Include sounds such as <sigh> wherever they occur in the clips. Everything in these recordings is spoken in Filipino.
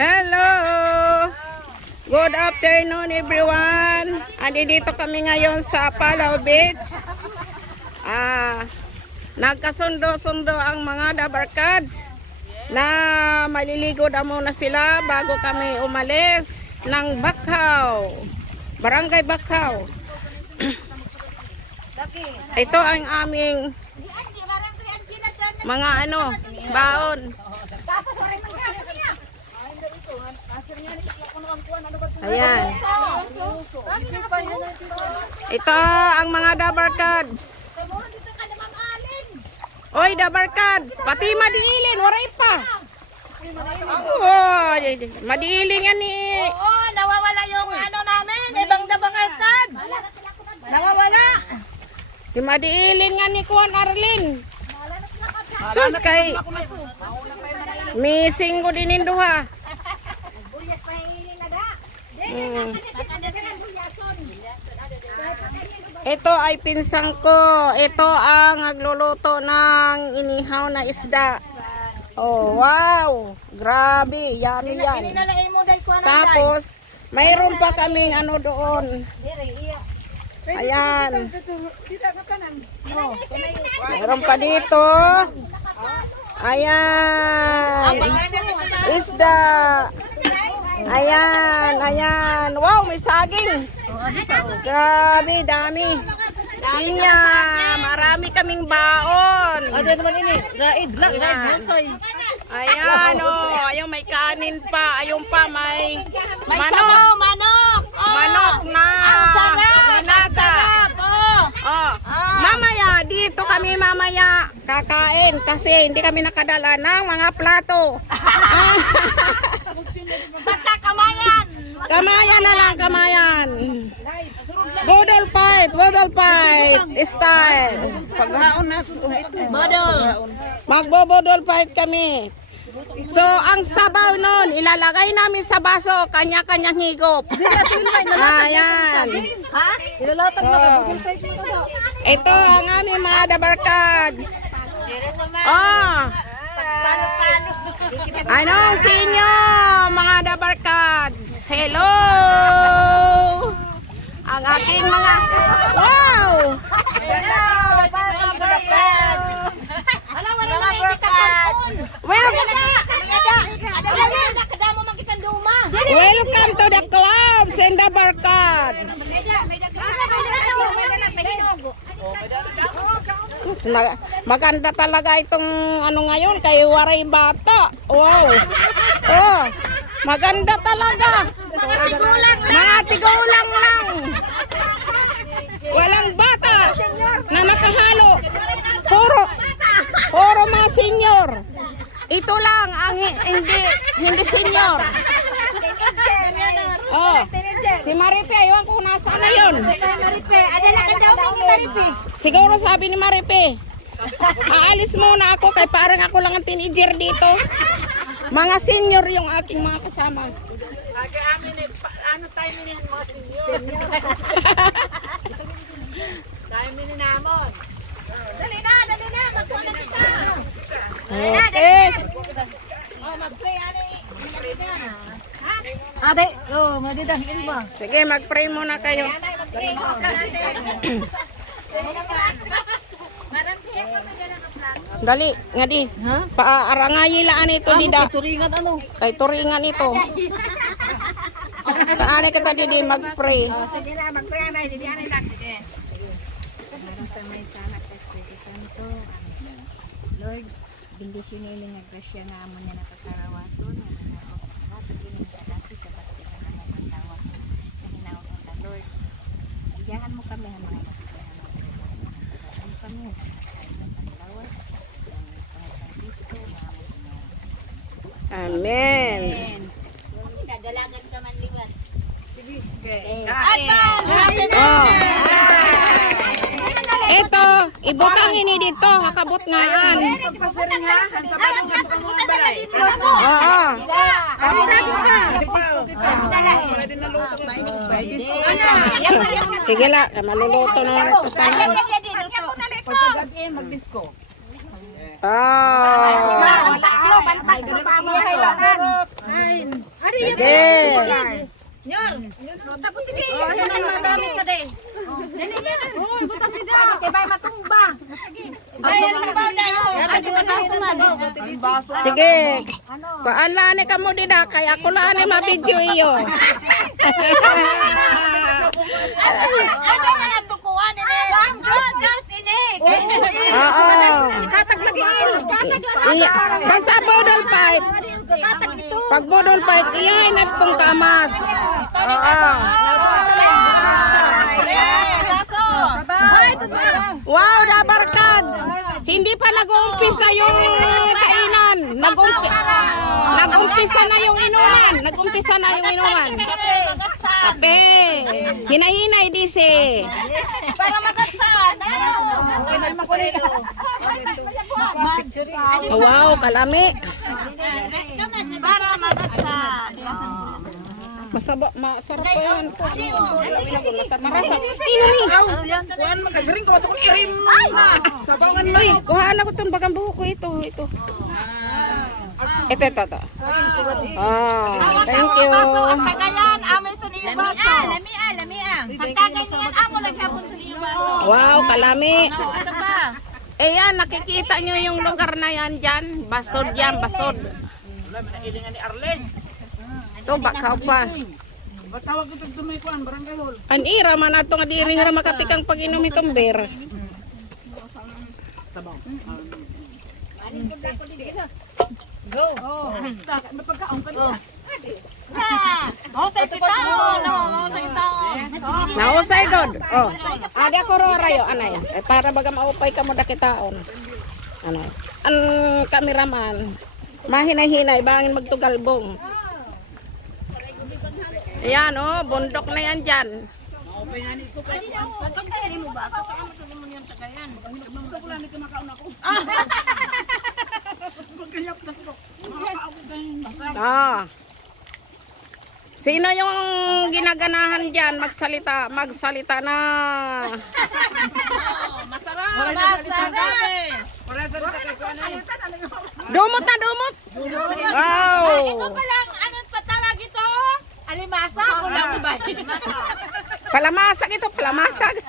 Hello! Good afternoon everyone. Andi dito kami ngayon sa Palaw Beach. Ah, nagkasundo-sundo ang mga dabarkads na maliligo na muna sila bago kami umalis ng Bakaw. Barangay Bakaw. <clears throat> Ito ang aming mga ano, baon. Ayan. Ito ang mga dabarkads. Oy, dabarkads. Pati madiilin, waray pa. Oh, madiilin yan ni. Oo, nawawala yung ano namin, ibang dabang arcads. Nawawala. Di madiilin nga ni Kuan Arlin. Sus kay. Missing ko din induha. Mm. Ito ay pinsang ko. Ito ang nagluluto ng inihaw na isda. Oh, wow. Grabe, yummy yan. Tapos, mayroon pa kaming ano doon. Ayan. Mayroon pa dito. Ayan. Isda. Ayan, ayan. Wow, may saging. Grabe, dami. Pinya, marami kaming baon. Ada naman ini, raid lang, raid yosoy. Ayan, oh, ayun may kanin pa. Ayun pa, may manok. sabaw, manok. Oh, Manok na Ang sarap, ginasa. sarap. Oh. Oh, mamaya, dito kami mamaya kakain kasi hindi kami nakadala ng mga plato. <laughs> Basta kamayan. Kamayan na lang, kamayan. Bodol fight, bodol fight, style. Paghaon na Bodol. Magbobodol fight kami. So, ang sabaw nun, ilalagay namin sa baso, kanya-kanyang higop. <laughs> Ayan. Ha? Ilalatag Oh. Ito ang aming mga dabarkads. Oh, ano sa inyo, mga dabarkads? Hello! Ang aking mga... Wow! Ala, Mag- maganda talaga itong ano ngayon kay Waray Bata. Wow. Oh, maganda talaga. Mga tigulang lang. Walang bata na nakahalo. Puro, puro mga senior. Ito lang ang hi- hindi, hindi senior. Oh, si Maripe, ewan ko kung nasaan na yun. Siguro sabi ni Maripe, aalis muna ako kay parang ako lang ang teenager dito. Mga senior yung aking mga kasama. Aga amin eh, ano tayo minin mga senior. <laughs> Tayo minin namon. Dali na, dali na. Magkuha na kita. Okay. Oh, mag-pray, ani. Ate, oh, madidang ilba. Sige, mag-pray muna kayo. Dali, nga di. Ha? Paarangayi laan ito, dida. Turingan ano? Kay turingan ito. Taali kita didi mag-pray. Sige na, mag-pray na. Hindi na lang. sa may sanak sa Espiritu Santo. Amen. Lord, bendisyon niyo nga grasya nga amo na nakakarawaton nga lahat kining sa kasi sa paspita na mo pagtawas. Kahinaon ang ta Lord. Bigyan mo kami ang mga kapitihan mo. Ano kami sa pagtawas. Sa mga Kristo nga amo na. Amen. Kadalagan ka man liwas. Oh. Ito, ibutang ini dito, hakabot ngaan. Pagpasiring ha, ang sabaw ng mga mga balay. Oo. Kami sa akin pa. Wala din naluto ng sinubay. Sige la, maluluto na ito tanan. Yan, yan, yan, yan. Pagkagabi, mag-disco. Ah. Sige. Ayan, sabaw na yun. Ano ka baso man? Sige. Kuan lani ka mo dida kay ako lani mabidyo iyo. Ano ka lang tukuan ni Oo. Iya, basta bodol fight. Pag bodol fight, iyahin na itong kamas. Oo. Wow, dabarkads! Hindi pa nag-uumpisa yung kainan. Nag-umpi- nag-umpisa na yung inuman. Nag-umpisa na yung inuman. Kape. Hinahinay, disi. Para magatsan. Wow, kalami. Para magatsan. Masaba, masarap pa yan. Masarap, marasap. Inumi. Kuhan, magkasiring ka, matukon irim. Sabawan mo. Uy, kuhaan ako itong bagang buko. Ito, ito. Ito, ito, ito. Ah, thank you. Kagayan, amin ito niyo baso. Lami ah, lami ah. Pagkaganyan, amo naghapon ito niyo baso. Wow, kalami. Ano ba? Eh yan, nakikita nyo yung lugar na yan dyan. Basod yan, basod. Wala, manahilingan ni Arlen. Ito, bakaw pa. Ba't tawag ito tumikuan, barangay hall? An ira man ato nga diri hira makatikang pag inom itong beer. Ka nila. Oh, sa ito tao. No, sa ito tao. Nausay god. Oh. Adi ako ro rayo anay. Eh, para baga maupay ka mo dakitaon. Ano? An kameraman. Mahinay-hinay bangin magtugalbong. Ayan oh, bundok na yan dyan. Ah. Sino yung ginaganahan dyan? Magsalita, magsalita na. Masarap. Masarap. Dumot na dumot. Wow. Palang, anong patawag ito? Alimasa? Wala mo ba? Palamasag ito, palamasag. <laughs>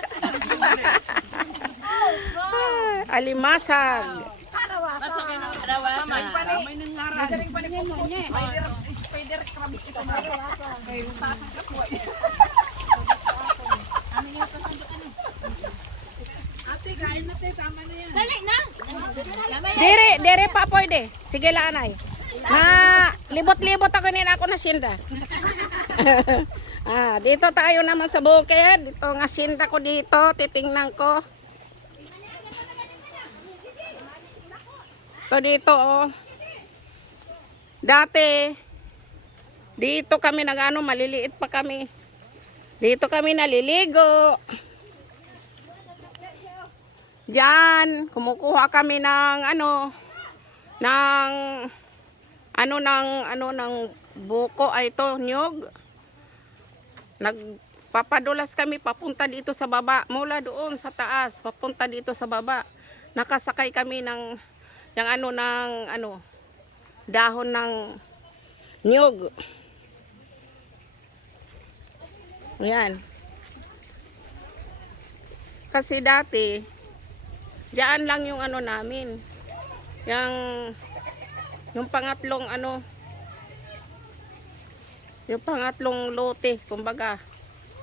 Alimasag. Dere, dere pa pwede. Sige la anay. Na libot-libot ako nila ako na sinda. <laughs> ah, dito tayo naman sa bukid. Dito nga sinda ko dito, titingnan ko. Ito dito oh. Dati dito kami nagano maliliit pa kami. Dito kami naliligo. Diyan, kumukuha kami ng ano ng ano ng ano ng buko ay ito nyog. Nagpapadulas kami papunta dito sa baba mula doon sa taas papunta dito sa baba. Nakasakay kami ng yung ano ng ano dahon ng nyog. Yan. Kasi dati Diyan lang yung ano namin. Yung yung pangatlong ano yung pangatlong lote, kumbaga.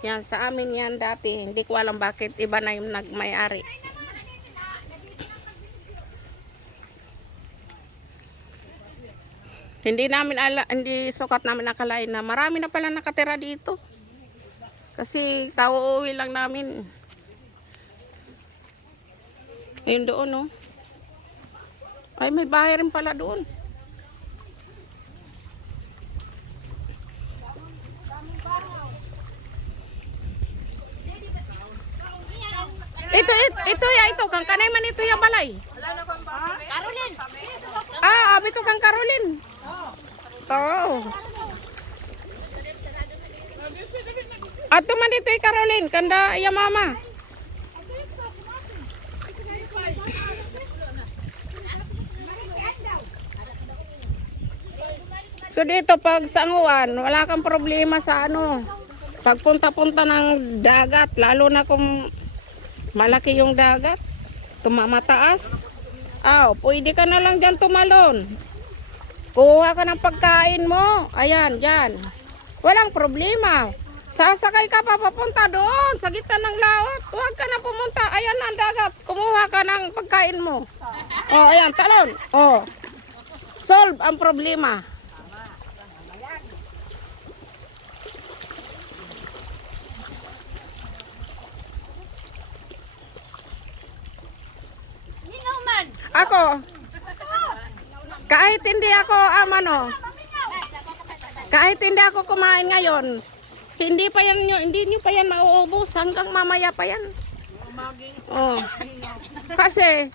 Yan sa amin yan dati. Hindi ko alam bakit iba na yung nagmay-ari. Hindi namin ala, hindi sukat namin nakalain na marami na pala nakatira dito. Kasi tao uwi lang namin. Ayun doon, no? Ay, may bahay rin pala doon. balay. Karolin. Ah, abi to kang Karolin. Oh. Ato man dito yung Karolin, kanda iya mama. So dito pag sanguan, wala kang problema sa ano. Pagpunta-punta ng dagat, lalo na kung malaki yung dagat tumamataas. Aw, pwede ka na lang dyan tumalon. Kuha ka ng pagkain mo. Ayan, dyan. Walang problema. Sasakay ka pa papunta doon sa gitna ng laot. Huwag ka na pumunta. Ayan ang dagat. Kumuha ka ng pagkain mo. Oh, ayan, talon. Oh. Solve ang problema. Ako, kahit hindi ako amano, kahit hindi ako kumain ngayon, hindi pa yan nyo, hindi nyo pa yan mauubos hanggang mamaya pa yan. Oh. Kasi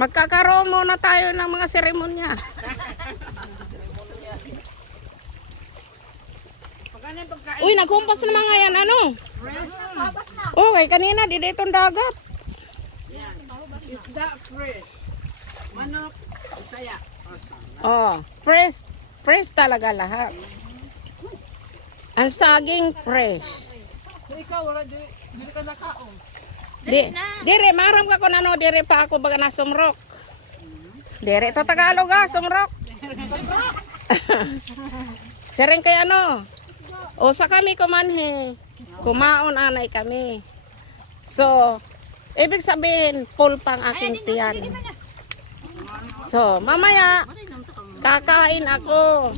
magkakaroon muna tayo ng mga seremonya. Uy, nagkumpas na mga yan, ano? Okay, kanina, di dito dagat. Isda fresh. Manok, saya. Oh, fresh, fresh talaga lahat. Ang saging fresh. Ikaw, wala di, di ka nakaon. Di, dire, maram ka kung ano, dire pa ako baga na sumrok. Dire, to Tagalog ah, sumrok. <laughs> Sering kay ano, o sa kami kumanhi, kumaon anay kami. So, ibig sabihin, full pang aking tiyan. So, mamaya, kakain ako.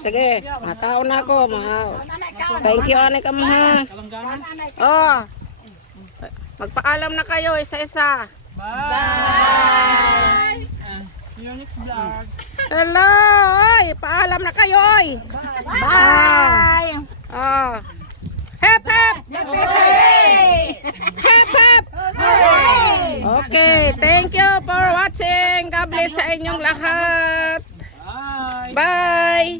Sige, mataon na ako. Mga... Thank you, anay ka. Oh, magpaalam na kayo isa-isa. Bye! Yung next vlog. Hello, oy, paalam na kayo, oy. Bye. Oh. Hep, hep. Hep, hep. Okay, thank you for watching. God bless sa inyong lahat. Bye! Bye.